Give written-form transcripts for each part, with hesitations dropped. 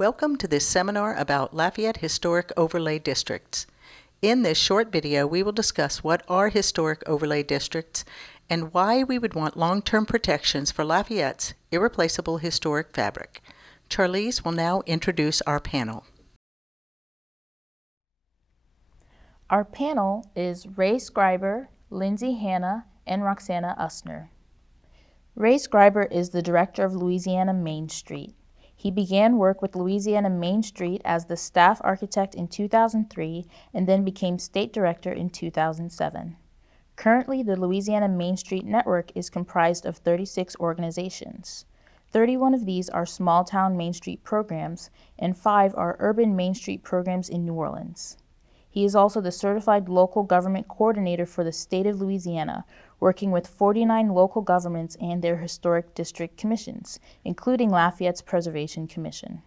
Welcome to this seminar about Lafayette Historic Overlay Districts. In this short video, we will discuss what are historic overlay districts and why we would want long-term protections for Lafayette's irreplaceable historic fabric. Charlize will now introduce our panel. Our panel is Ray Scriber, Lindsay Hanna, and Roxana Usner. Ray Scriber is the director of Louisiana Main Street. He began work with Louisiana Main Street as the staff architect in 2003 and then became state director in 2007. Currently, the Louisiana Main Street network is comprised of 36 organizations. 31 of these are small-town Main Street programs, and 5 are urban Main Street programs in New Orleans. He is also the certified local government coordinator for the state of Louisiana, working with 49 local governments and their historic district commissions, including Lafayette's Preservation Commission.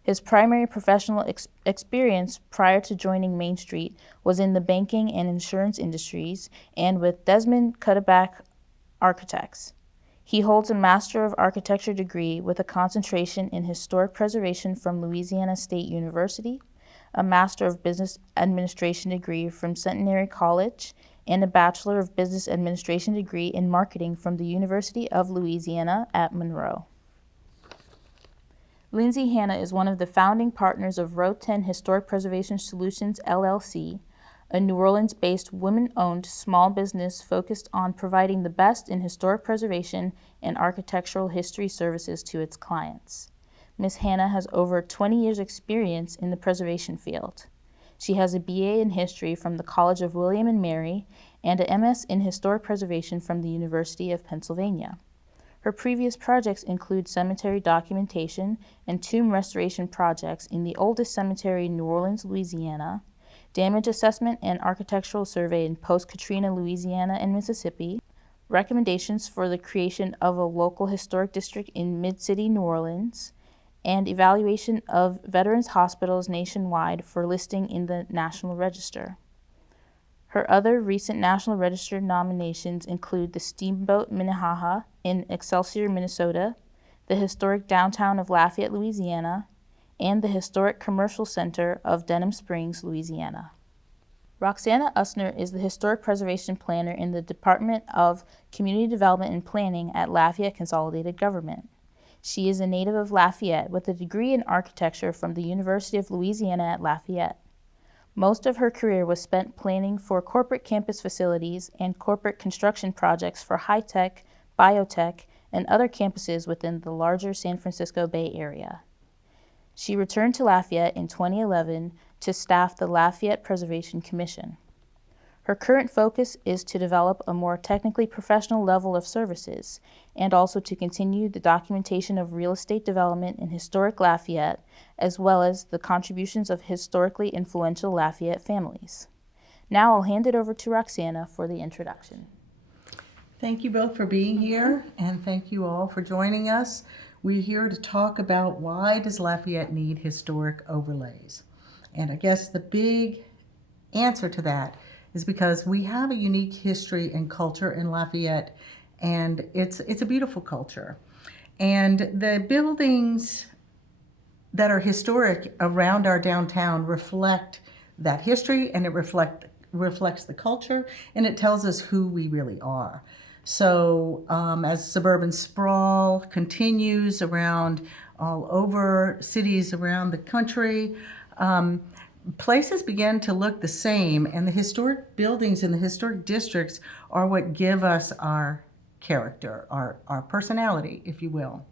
His primary professional experience prior to joining Main Street was in the banking and insurance industries and with Desmond Cuddeback Architects. He holds a Master of Architecture degree with a concentration in historic preservation from Louisiana State University, a Master of Business Administration degree from Centenary College, and a Bachelor of Business Administration degree in Marketing from the University of Louisiana at Monroe. Lindsay Hanna is one of the founding partners of Row 10 Historic Preservation Solutions, LLC, a New Orleans-based women-owned small business focused on providing the best in historic preservation and architectural history services to its clients. Ms. Hanna has over 20 years' experience in the preservation field. She has a BA in History from the College of William and Mary and a MS in Historic Preservation from the University of Pennsylvania. Her previous projects include cemetery documentation and tomb restoration projects in the oldest cemetery in New Orleans, Louisiana, damage assessment and architectural survey in post-Katrina, Louisiana and Mississippi, recommendations for the creation of a local historic district in Mid-City, New Orleans, and evaluation of veterans hospitals nationwide for listing in the National Register. Her other recent National Register nominations include the Steamboat Minnehaha in Excelsior, Minnesota, the historic downtown of Lafayette, Louisiana, and the historic commercial center of Denham Springs, Louisiana. Roxana Usner is the Historic Preservation Planner in the Department of Community Development and Planning at Lafayette Consolidated Government. She is a native of Lafayette with a degree in architecture from the University of Louisiana at Lafayette. Most of her career was spent planning for corporate campus facilities and corporate construction projects for high-tech, biotech, and other campuses within the larger San Francisco Bay Area. She returned to Lafayette in 2011 to staff the Lafayette Preservation Commission. Her current focus is to develop a more technically professional level of services and also to continue the documentation of real estate development in historic Lafayette, as well as the contributions of historically influential Lafayette families. Now I'll hand it over to Roxana for the introduction. Thank you both for being here, and thank you all for joining us. We're here to talk about why does Lafayette need historic overlays? And I guess the big answer to that is because we have a unique history and culture in Lafayette, and it's a beautiful culture. And the buildings that are historic around our downtown reflect that history, and it reflects the culture, and it tells us who we really are. So as suburban sprawl continues around all over cities around the country, places begin to look the same, and the historic buildings in the historic districts are what give us our character, our personality, if you will.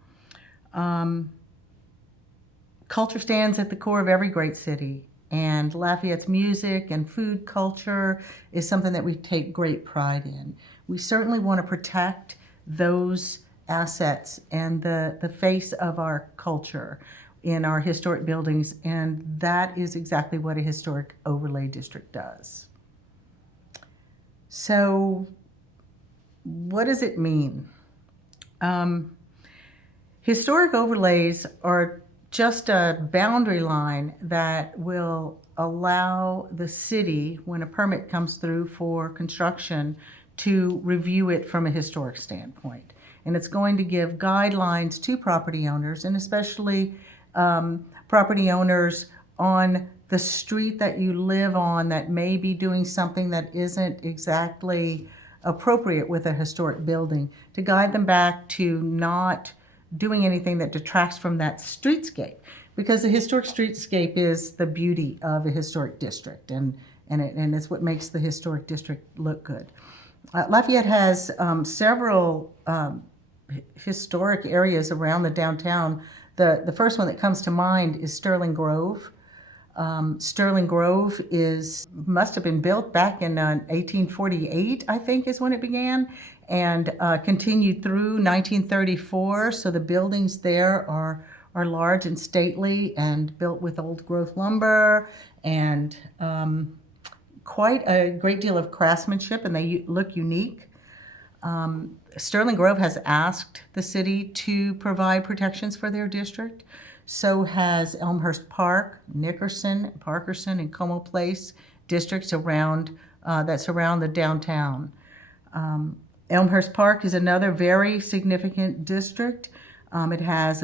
Culture stands at the core of every great city, and Lafayette's music and food culture is something that we take great pride in. We certainly want to protect those assets and the face of our culture in our historic buildings, and that is exactly what a historic overlay district does. So what does it mean? Historic overlays are just a boundary line that will allow the city, when a permit comes through for construction, to review it from a historic standpoint. And it's going to give guidelines to property owners, and especially property owners on the street that you live on that may be doing something that isn't exactly appropriate with a historic building, to guide them back to not doing anything that detracts from that streetscape. Because the historic streetscape is the beauty of a historic district, and it's what makes the historic district look good. Lafayette has several historic areas around the downtown. The first one that comes to mind is Sterling Grove. Sterling Grove must have been built back in 1848, I think is when it began, and continued through 1934. So the buildings there are large and stately and built with old growth lumber and quite a great deal of craftsmanship, and they look unique. Sterling Grove has asked the city to provide protections for their district. So has Elmhurst Park, Nickerson, Parkerson, and Como Place districts that surround the downtown. Elmhurst Park is another very significant district. It has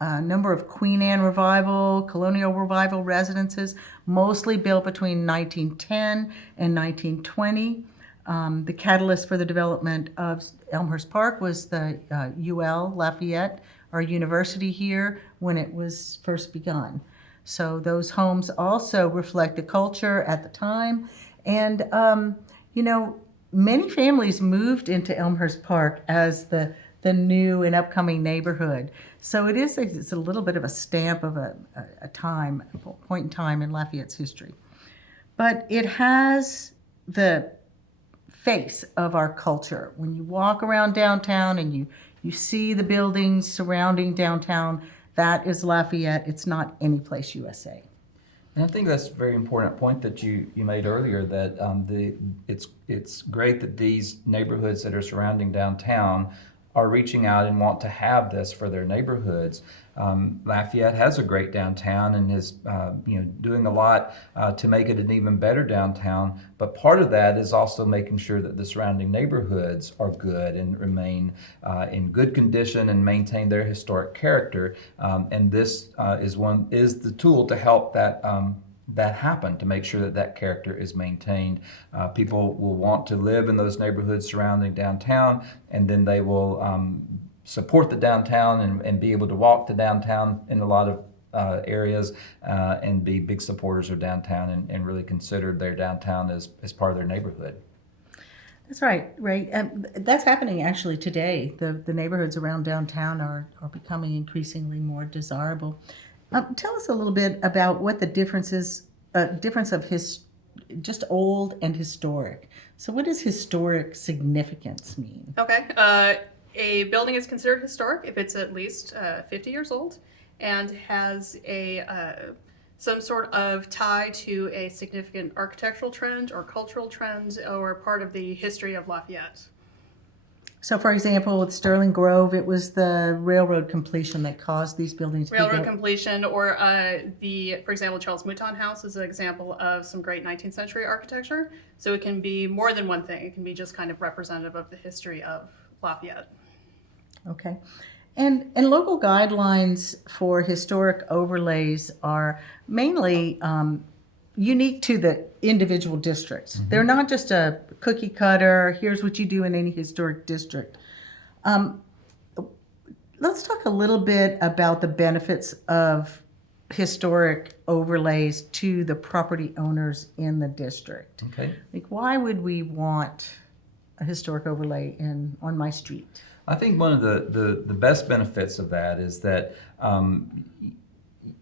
a number of Queen Anne Revival, Colonial Revival residences, mostly built between 1910 and 1920. The catalyst for the development of Elmhurst Park was the UL Lafayette, our university here, when it was first begun. So those homes also reflect the culture at the time. And, many families moved into Elmhurst Park as the new and upcoming neighborhood. So it's a little bit of a stamp of a point in time in Lafayette's history. But it has the face of our culture. When you walk around downtown and you see the buildings surrounding downtown, that is Lafayette. It's not any place USA. And I think that's a very important point that you made earlier, that it's great that these neighborhoods that are surrounding downtown are reaching out and want to have this for their neighborhoods. Lafayette has a great downtown and is doing a lot to make it an even better downtown. But part of that is also making sure that the surrounding neighborhoods are good and remain in good condition and maintain their historic character. And this is the tool to help that happen, to make sure that character is maintained. People will want to live in those neighborhoods surrounding downtown, and then they will support the downtown and be able to walk to downtown in a lot of areas and be big supporters of downtown and really consider their downtown as part of their neighborhood. That's right, Ray. That's happening actually today. The neighborhoods around downtown are becoming increasingly more desirable. Tell us a little bit about what the difference of just old and historic. So what does historic significance mean? Okay. A building is considered historic if it's at least 50 years old and has some sort of tie to a significant architectural trend or cultural trend or part of the history of Lafayette. So, for example, with Sterling Grove, it was the railroad completion that caused these buildings to be built. Railroad completion, or for example, Charles Mouton House is an example of some great 19th century architecture. So it can be more than one thing. It can be just kind of representative of the history of Lafayette. Okay. And local guidelines for historic overlays are mainly unique to the individual districts. Mm-hmm. They're not just a cookie cutter, here's what you do in any historic district. Let's talk a little bit about the benefits of historic overlays to the property owners in the district. Okay. Like, why would we want a historic overlay on my street? I think one of the best benefits of that is that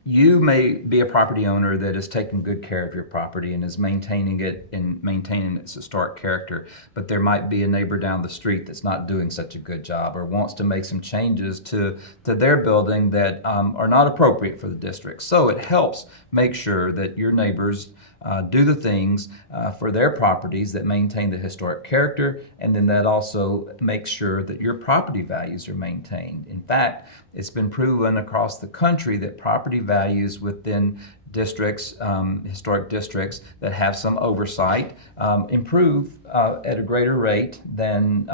you may be a property owner that is taking good care of your property and is maintaining it and maintaining its historic character, but there might be a neighbor down the street that's not doing such a good job or wants to make some changes to their building that are not appropriate for the district. So it helps make sure that your neighbors do the things for their properties that maintain the historic character, and then that also makes sure that your property values are maintained. In fact, it's been proven across the country that property values within districts, historic districts that have some oversight, improve at a greater rate than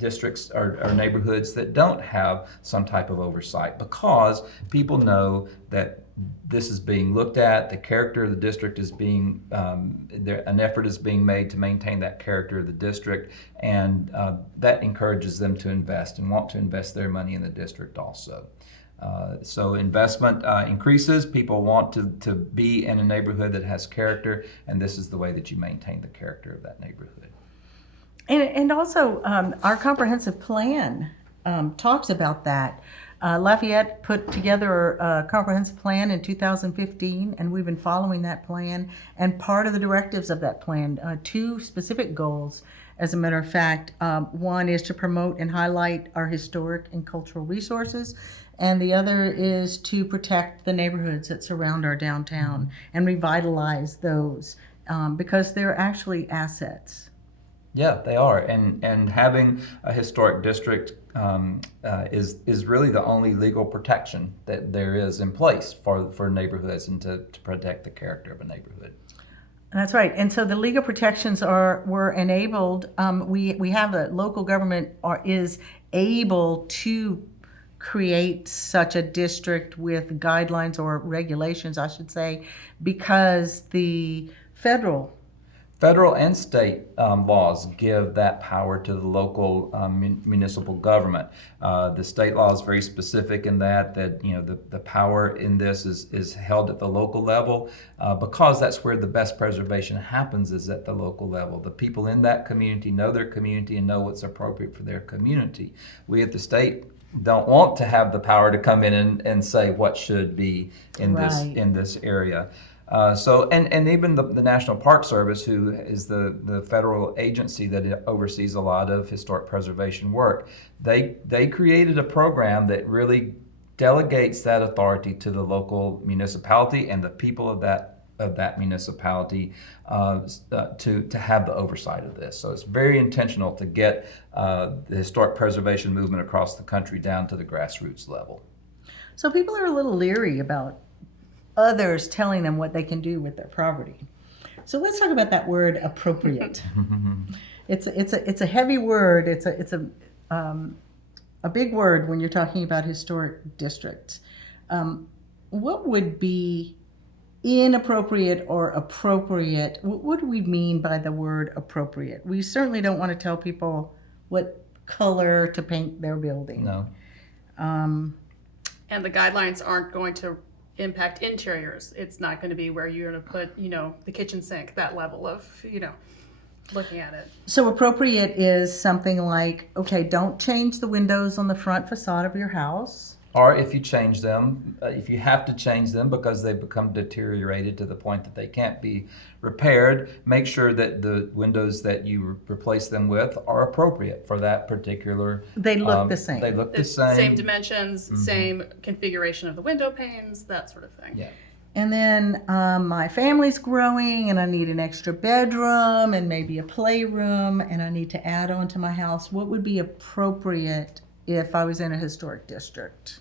districts or neighborhoods that don't have some type of oversight, because people know that this is being looked at, the character of the district is being, an effort is being made to maintain that character of the district, and that encourages them to invest and want to invest their money in the district also. So investment increases, people want to be in a neighborhood that has character, and this is the way that you maintain the character of that neighborhood. And also, our comprehensive plan talks about that. Lafayette put together a comprehensive plan in 2015, and we've been following that plan. And part of the directives of that plan, two specific goals, as a matter of fact. One is to promote and highlight our historic and cultural resources, and the other is to protect the neighborhoods that surround our downtown and revitalize those, because they're actually assets. Yeah, they are, and having a historic district is really the only legal protection that there is in place for neighborhoods and to protect the character of a neighborhood. That's right. And so the legal protections were enabled. We have the local government is able to create such a district with guidelines or regulations, I should say, because the federal and state laws give that power to the local municipal government. The state law is very specific in that the power in this is held at the local level, because that's where the best preservation happens, is at the local level. The people in that community know their community and know what's appropriate for their community. We at the state don't want to have the power to come in and say what should be in this area. And even the National Park Service, who is the federal agency that oversees a lot of historic preservation work, they created a program that really delegates that authority to the local municipality and the people of that municipality to have the oversight of this. So it's very intentional to get the historic preservation movement across the country down to the grassroots level. So people are a little leery about others telling them what they can do with their property. So let's talk about that word appropriate. It's a heavy word. It's a big word when you're talking about historic districts. What would be inappropriate or appropriate? What do we mean by the word appropriate? We certainly don't want to tell people what color to paint their building. No. And the guidelines aren't going to impact interiors. It's not going to be where you're going to put, the kitchen sink, that level of, looking at it. So appropriate is something like, okay, don't change the windows on the front facade of your house. Or if you change them, if you have to change them because they've become deteriorated to the point that they can't be repaired, make sure that the windows that you replace them with are appropriate for that particular. They look the same. They look the same. Same dimensions, same configuration of the window panes, that sort of thing. Yeah. And then my family's growing and I need an extra bedroom and maybe a playroom and I need to add on to my house. What would be appropriate if I was in a historic district?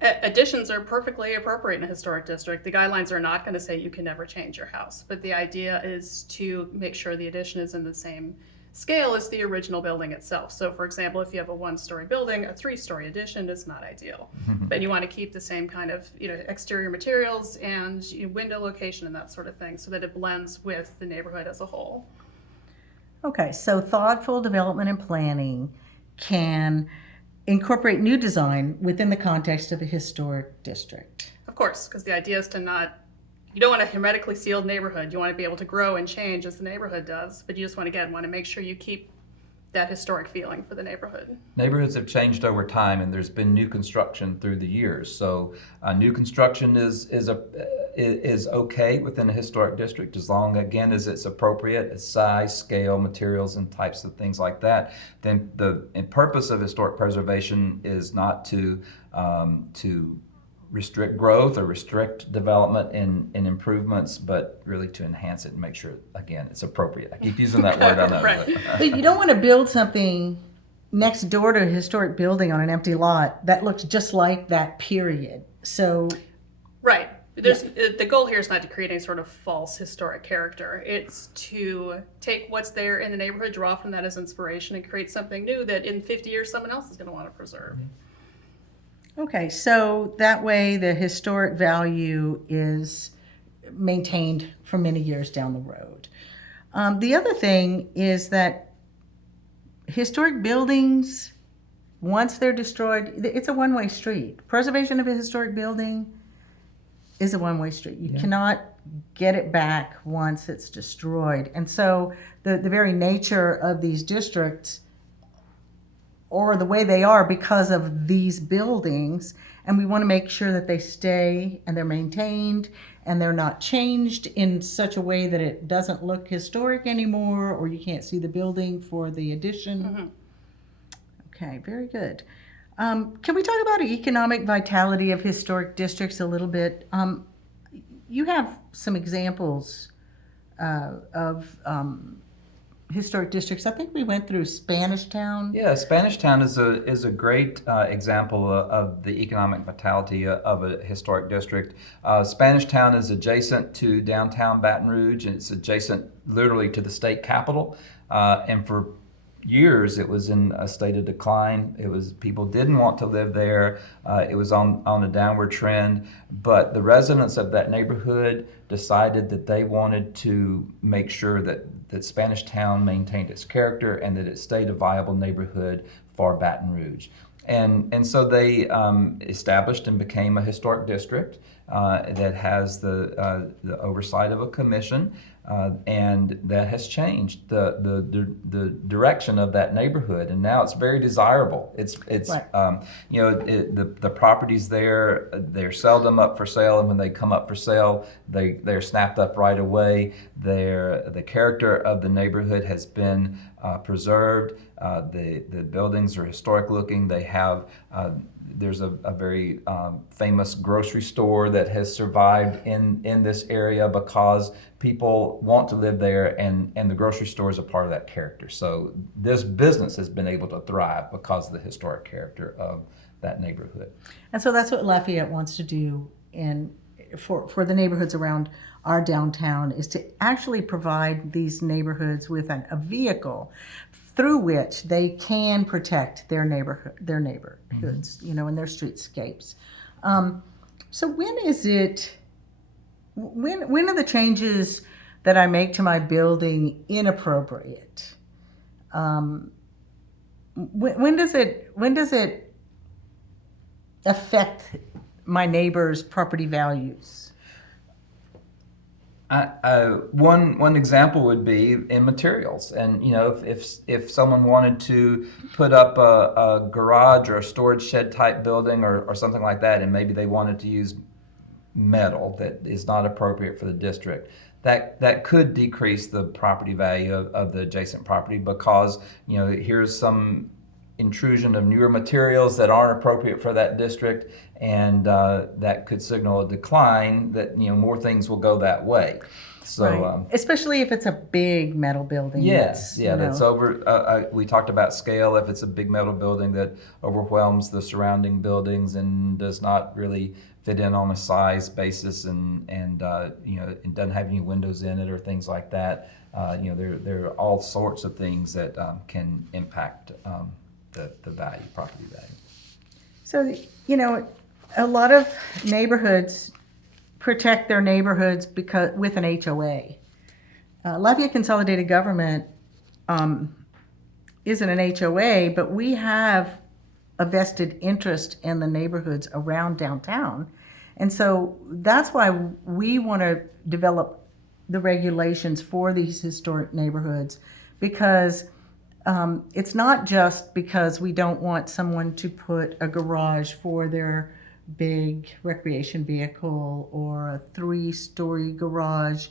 Additions are perfectly appropriate in a historic district. The guidelines are not going to say you can never change your house, but the idea is to make sure the addition is in the same scale as the original building itself. So for example, if you have a one-story building, a three-story addition is not ideal. But you want to keep the same kind of exterior materials and window location and that sort of thing so that it blends with the neighborhood as a whole. Okay, so thoughtful development and planning can incorporate new design within the context of a historic district. Of course, because the idea is you don't want a hermetically sealed neighborhood. You want to be able to grow and change as the neighborhood does, but you just want to make sure you keep that historic feeling for the neighborhood. Neighborhoods have changed over time, and there's been new construction through the years. So new construction is okay within a historic district as long, again, as it's appropriate, as size, scale, materials, and types of things like that. Then the purpose of historic preservation is not to restrict growth or restrict development in improvements, but really to enhance it and make sure, again, it's appropriate. I keep using that word, I know. Right. But you don't want to build something next door to a historic building on an empty lot that looks just like that, period. So Right. The goal here is not to create any sort of false historic character. It's to take what's there in the neighborhood, draw from that as inspiration, and create something new that in 50 years someone else is going to want to preserve. Okay, so that way the historic value is maintained for many years down the road. The other thing is that historic buildings, once they're destroyed, it's a one-way street. Preservation of a historic building is a one-way street. You cannot get it back once it's destroyed. And so the very nature of these districts, or the way they are because of these buildings, and we want to make sure that they stay and they're maintained and they're not changed in such a way that it doesn't look historic anymore, or you can't see the building for the addition. Mm-hmm. Okay, very good. Can we talk about economic vitality of historic districts a little bit? You have some examples of historic districts. I think we went through Spanish Town. Yeah, Spanish Town is a great example of the economic vitality of a historic district. Spanish Town is adjacent to downtown Baton Rouge, and it's adjacent literally to the state capitol. And for years, it was in a state of decline. People didn't want to live there. It was on a downward trend. But the residents of that neighborhood decided that they wanted to make sure that Spanish Town maintained its character and that it stayed a viable neighborhood for Baton Rouge. And so they established and became a historic district that has the oversight of a commission, and that has changed the direction of that neighborhood, and now it's very desirable. It's Right. The properties there, they're seldom up for sale, and when they come up for sale, they're snapped up right away. The character of the neighborhood has been preserved. The buildings are historic looking. They have there's a very famous grocery store that has survived in this area because people want to live there, and the grocery store is a part of that character. So this business has been able to thrive because of the historic character of that neighborhood. And so that's what Lafayette wants to do for the neighborhoods around our downtown, is to actually provide these neighborhoods with a vehicle through which they can protect their neighborhoods, and their streetscapes. So when are the changes that I make to my building inappropriate? When does it affect my neighbor's property values? One example would be in materials, and if someone wanted to put up a garage or a storage shed type building or something like that, and maybe they wanted to use metal that is not appropriate for the district, that could decrease the property value of the adjacent property, because here's some intrusion of newer materials that aren't appropriate for that district, and that could signal a decline that more things will go that way. So Right. Especially if it's a big metal building. yes, that's know. over. We talked about scale. If it's a big metal building that overwhelms the surrounding buildings and does not really fit in on a size basis, and it doesn't have any windows in it or things like that, there are all sorts of things that can impact the value, property value. So, a lot of neighborhoods protect their neighborhoods with an HOA. Lafayette Consolidated Government isn't an HOA, but we have a vested interest in the neighborhoods around downtown. And so that's why we want to develop the regulations for these historic neighborhoods, because it's not just because we don't want someone to put a garage for their big recreation vehicle or a 3-story garage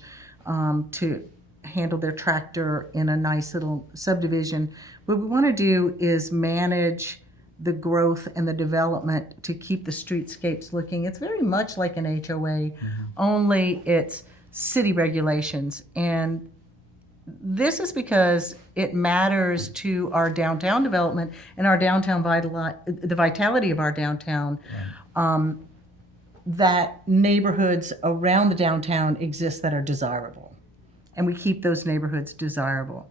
to handle their tractor in a nice little subdivision. What we want to do is manage the growth and the development to keep the streetscapes looking. It's very much like an HOA, only it's city regulations. And this is because it matters to our downtown development and our downtown the vitality of our downtown. that neighborhoods around the downtown exist that are desirable, and we keep those neighborhoods desirable.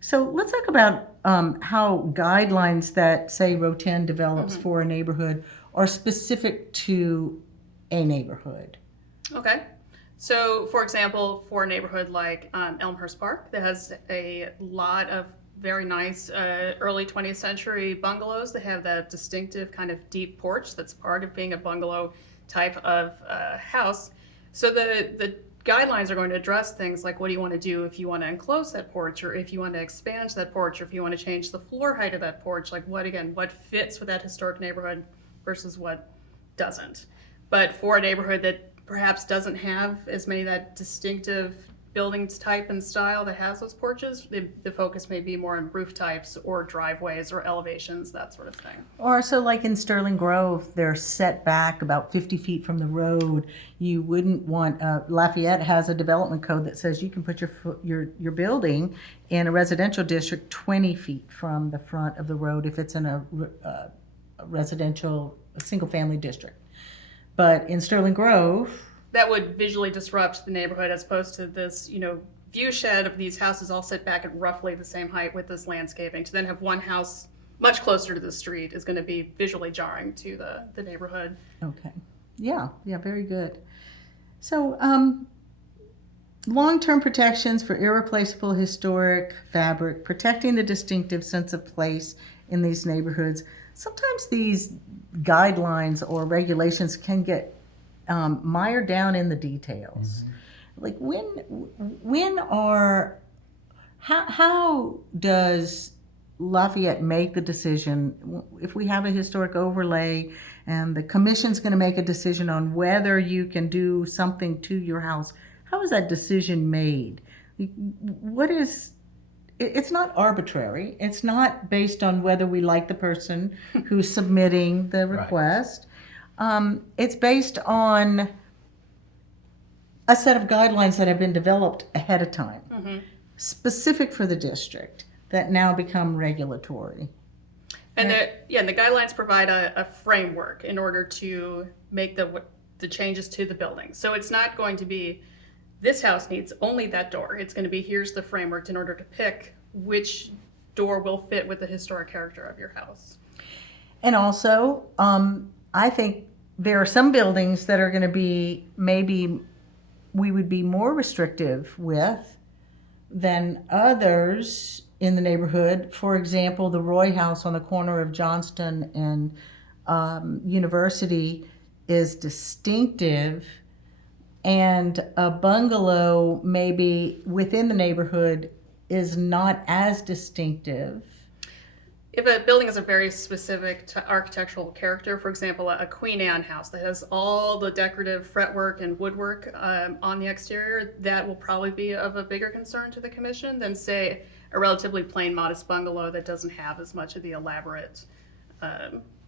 So let's talk about how guidelines that, say, Row 10 develops for a neighborhood are specific to a neighborhood. Okay. So, for example, for a neighborhood like Elmhurst Park, that has a lot of very nice early 20th century bungalows that have that distinctive kind of deep porch that's part of being a bungalow type of house. So the guidelines are going to address things like what do you want to do if you want to enclose that porch, or if you want to expand that porch, or if you want to change the floor height of that porch, like what fits with that historic neighborhood versus what doesn't. But for a neighborhood that perhaps doesn't have as many of that distinctive building type and style that has those porches, the focus may be more on roof types or driveways or elevations, that sort of thing. Or so like in Sterling Grove, they're set back about 50 feet from the road. You wouldn't want, Lafayette has a development code that says you can put your building in a residential district 20 feet from the front of the road if it's in a residential, single family district. But in Sterling Grove, that would visually disrupt the neighborhood as opposed to this, view shed of these houses all set back at roughly the same height with this landscaping. To then have one house much closer to the street is going to be visually jarring to the neighborhood. okay. Yeah, very good. So, long-term protections for irreplaceable historic fabric, protecting the distinctive sense of place in these neighborhoods. Sometimes these guidelines or regulations can get mired down in the details. Like how does Lafayette make the decision if we have a historic overlay and the commission's going to make a decision on whether you can do something to your house? How is that decision made? It's not arbitrary. It's not based on whether we like the person who's submitting the request. It's based on a set of guidelines that have been developed ahead of time, specific for the district, that now become regulatory. And the guidelines provide a framework in order to make the changes to the building. So it's not going to be, this house needs only that door. It's going to be, here's the framework in order to pick which door will fit with the historic character of your house. And also, I think there are some buildings that are going to be, maybe we would be more restrictive with than others in the neighborhood. For example, the Roy House on the corner of Johnston and University is distinctive, and a bungalow maybe within the neighborhood is not as distinctive. If a building has a very specific architectural character, for example, a Queen Anne house that has all the decorative fretwork and woodwork on the exterior, that will probably be of a bigger concern to the commission than, say, a relatively plain, modest bungalow that doesn't have as much of the elaborate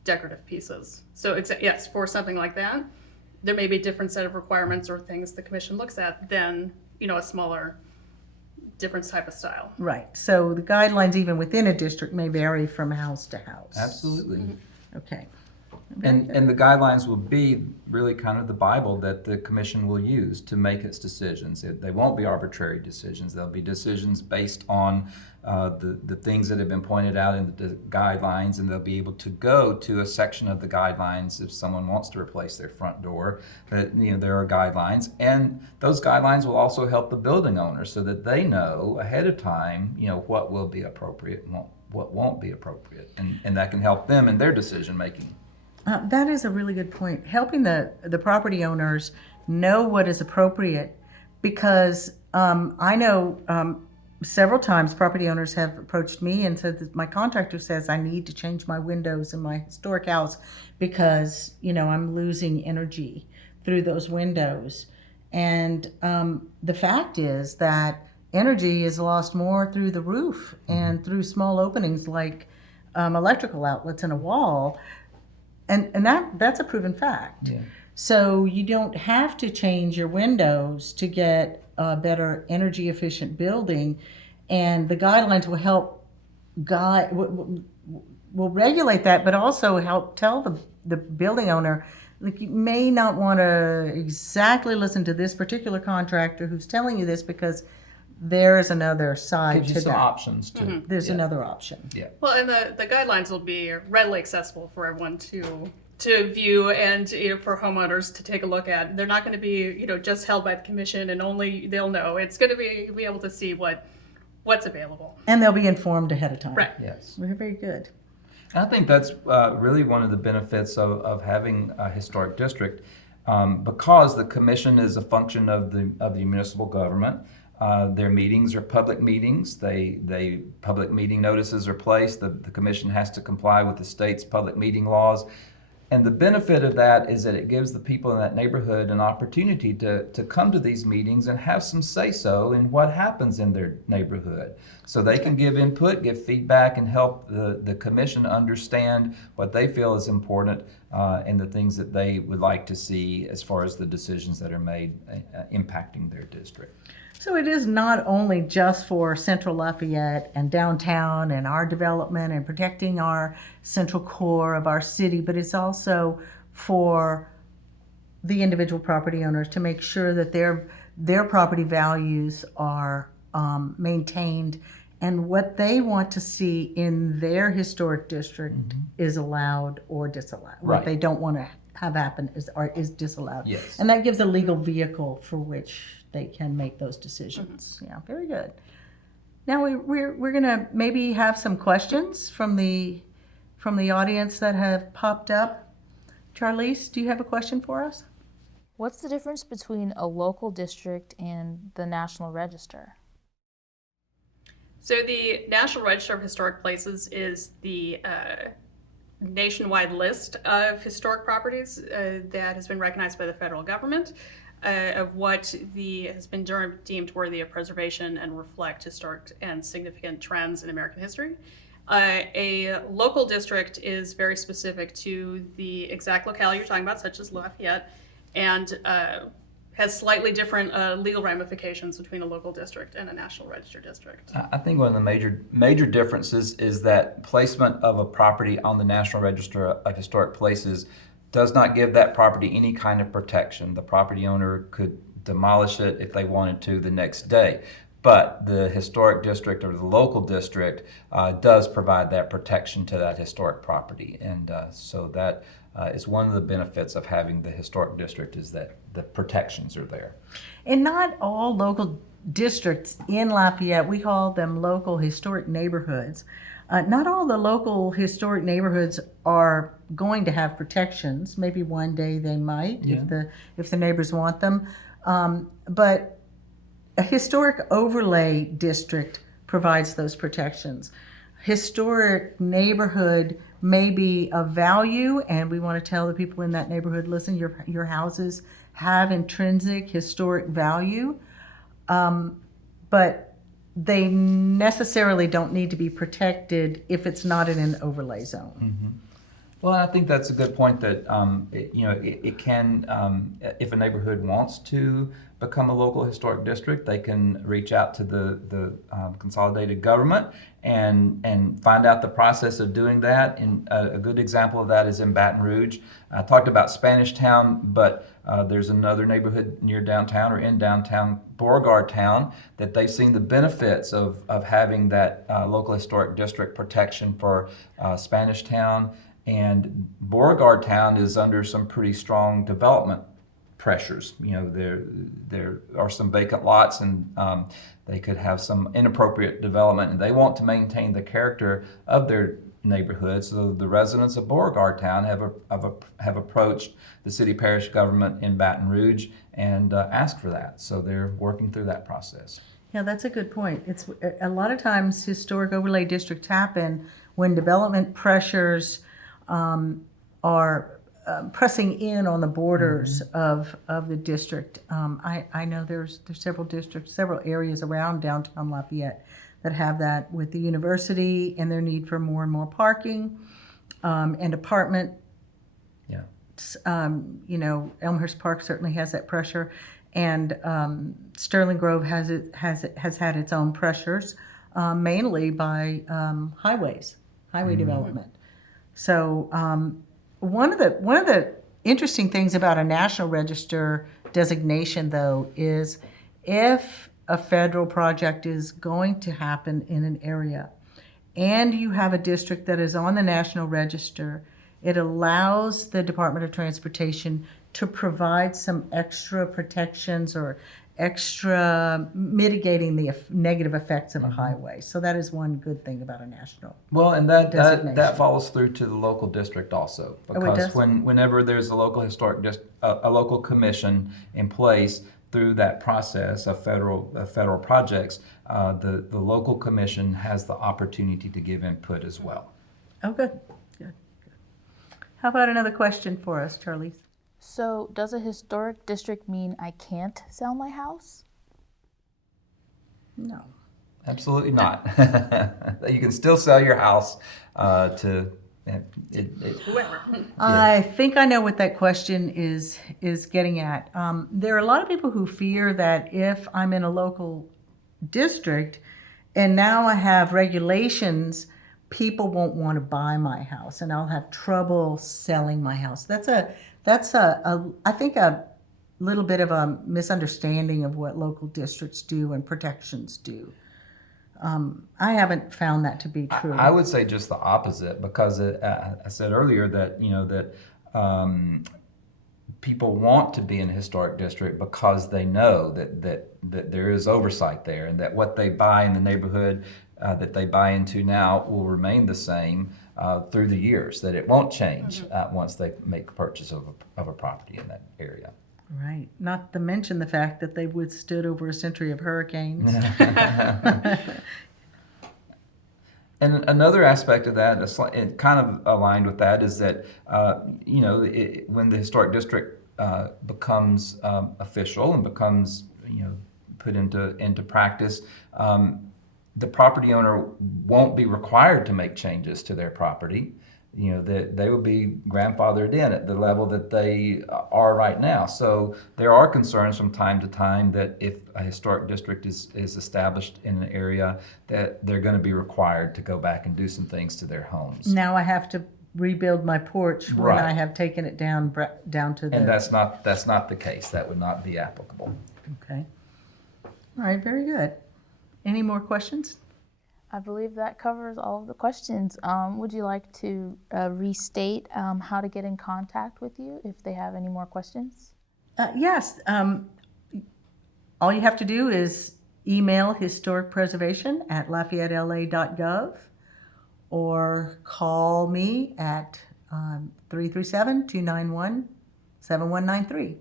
decorative pieces. So, yes, for something like that, there may be a different set of requirements or things the commission looks at than, a smaller, different type of style. Right. So the guidelines even within a district may vary from house to house. Absolutely. Okay. And the guidelines will be really kind of the Bible that the commission will use to make its decisions. They won't be arbitrary decisions. They'll be decisions based on the things that have been pointed out in the guidelines, and they'll be able to go to a section of the guidelines if someone wants to replace their front door. That there are guidelines, and those guidelines will also help the building owner so that they know ahead of time, what will be appropriate and what won't be appropriate, and that can help them in their decision making. That is a really good point. Helping the property owners know what is appropriate, because I know several times property owners have approached me and said that my contractor says I need to change my windows in my historic house because I'm losing energy through those windows. And the fact is that energy is lost more through the roof and through small openings like electrical outlets in a wall. And that's a proven fact. Yeah. So you don't have to change your windows to get a better energy efficient building, and the guidelines will help will regulate that, but also help tell the building owner like you may not want to exactly listen to this particular contractor who's telling you this, because there's another side Gives you to some that. options too. There's Yeah. another option. Well, and the guidelines will be readily accessible for everyone to view, and for homeowners to take a look at. They're not going to be just held by the commission and only they'll know. It's going to be able to see what's available. And they'll be informed ahead of time. Right. Yes. Very, very good. I think that's really one of the benefits of having a historic district, because the commission is a function of the municipal government. Their meetings are public meetings. They public meeting notices are placed. The commission has to comply with the state's public meeting laws. And the benefit of that is that it gives the people in that neighborhood an opportunity to come to these meetings and have some say-so in what happens in their neighborhood. So they can give input, give feedback, and help the commission understand what they feel is important and the things that they would like to see as far as the decisions that are made impacting their district. So it is not only just for Central Lafayette and downtown and our development and protecting our central core of our city, but it's also for the individual property owners to make sure that their property values are maintained, and what they want to see in their historic district is allowed or disallowed. What Right. they don't want to have happen is disallowed. Yes. And that gives a legal vehicle for which they can make those decisions. Yeah, very good. Now we're gonna maybe have some questions from the audience that have popped up. Charlize, do you have a question for us? What's the difference between a local district and the National Register? So the National Register of Historic Places is the nationwide list of historic properties that has been recognized by the federal government of what has been deemed worthy of preservation and reflect historic and significant trends in American history. A local district is very specific to the exact locale you're talking about, such as Lafayette, and has slightly different legal ramifications between a local district and a National Register district. I think one of the major differences is that placement of a property on the National Register of Historic Places does not give that property any kind of protection. The property owner could demolish it if they wanted to the next day. But the historic district or the local district does provide that protection to that historic property. And so that is one of the benefits of having the historic district, is that the protections are there. And not all local districts in Lafayette, we call them local historic neighborhoods. Not all the local historic neighborhoods are going to have protections. Maybe one day they might, if the neighbors want them. But a historic overlay district provides those protections. Historic neighborhood may be of value, and we want to tell the people in that neighborhood, listen, your houses have intrinsic historic value, but they necessarily don't need to be protected if it's not in an overlay zone. Well, I think that's a good point that, it can, if a neighborhood wants to become a local historic district, they can reach out to the consolidated government and find out the process of doing that. And a good example of that is in Baton Rouge. I talked about Spanish Town, but there's another neighborhood near downtown or in downtown, Beauregard Town, that they've seen the benefits of having that local historic district protection for Spanish Town. And Beauregard Town is under some pretty strong development pressures. There are some vacant lots, and they could have some inappropriate development, and they want to maintain the character of their neighborhood. So the residents of Beauregard Town have approached the city parish government in Baton Rouge and asked for that. So they're working through that process. Yeah, that's a good point. It's a lot of times historic overlay districts happen when development pressures are pressing in on the borders of the district. I know there's several districts, several areas around downtown Lafayette that have that, with the university and their need for more and more parking and apartment. Yeah. Elmhurst Park certainly has that pressure, and Sterling Grove has had its own pressures, mainly by highway development. So one of the interesting things about a National Register designation, though, is if a federal project is going to happen in an area and you have a district that is on the National Register, it allows the Department of Transportation to provide some extra protections or extra mitigating the negative effects of a highway. So that is one good thing about a national. Well, and that Designation. follows through to the local district also, it because does? whenever there's a local a local commission in place through that process of federal projects, the local commission has the opportunity to give input as well. Oh, good. Good. How about another question for us, Charlie? So, does a historic district mean I can't sell my house? No. Absolutely not. You can still sell your house to Whoever. I think I know what that question is getting at. There are a lot of people who fear that if I'm in a local district and now I have regulations, people won't want to buy my house and I'll have trouble selling my house. That's I think a little bit of a misunderstanding of what local districts do and protections do. I haven't found that to be true. I would say just the opposite, because I said earlier that people want to be in a historic district because they know that there is oversight there, and that what they buy in the neighborhood that they buy into now will remain the same through the years, that it won't change once they make a purchase of a property in that area. Right. Not to mention the fact that they've withstood over a century of hurricanes. And another aspect of that, it kind of aligned with that, is that when the historic district becomes official and becomes put into practice, the property owner won't be required to make changes to their property. That they will be grandfathered in at the level that they are right now. So there are concerns from time to time that if a historic district is established in an area, that they're going to be required to go back and do some things to their homes. Now I have to rebuild my porch when Right. I have taken it down to the. And that's not the case. That would not be applicable. Okay. All right. Very good. Any more questions? I believe that covers all of the questions. Would you like to restate how to get in contact with you if they have any more questions? Yes. All you have to do is email Historic Preservation at LafayetteLA.gov or call me at 337-291-7193.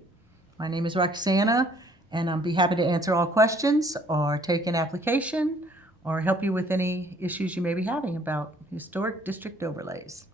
My name is Roxana, and I'll be happy to answer all questions or take an application or help you with any issues you may be having about historic district overlays.